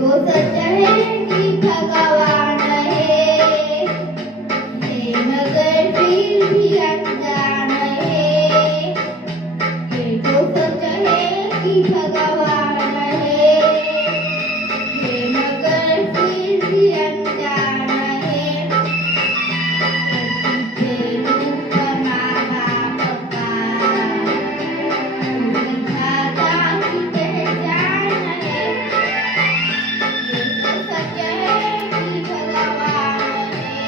तो सच है कि भगवान है, मगर फिर भी अनजान है। ये तो सच है कि भगवान है, मगर फिर भी अनजान है। तुझे रूप माँ बाप का विधाता की पहचान है। ये तो सच है कि भगवान है।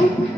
Ooh.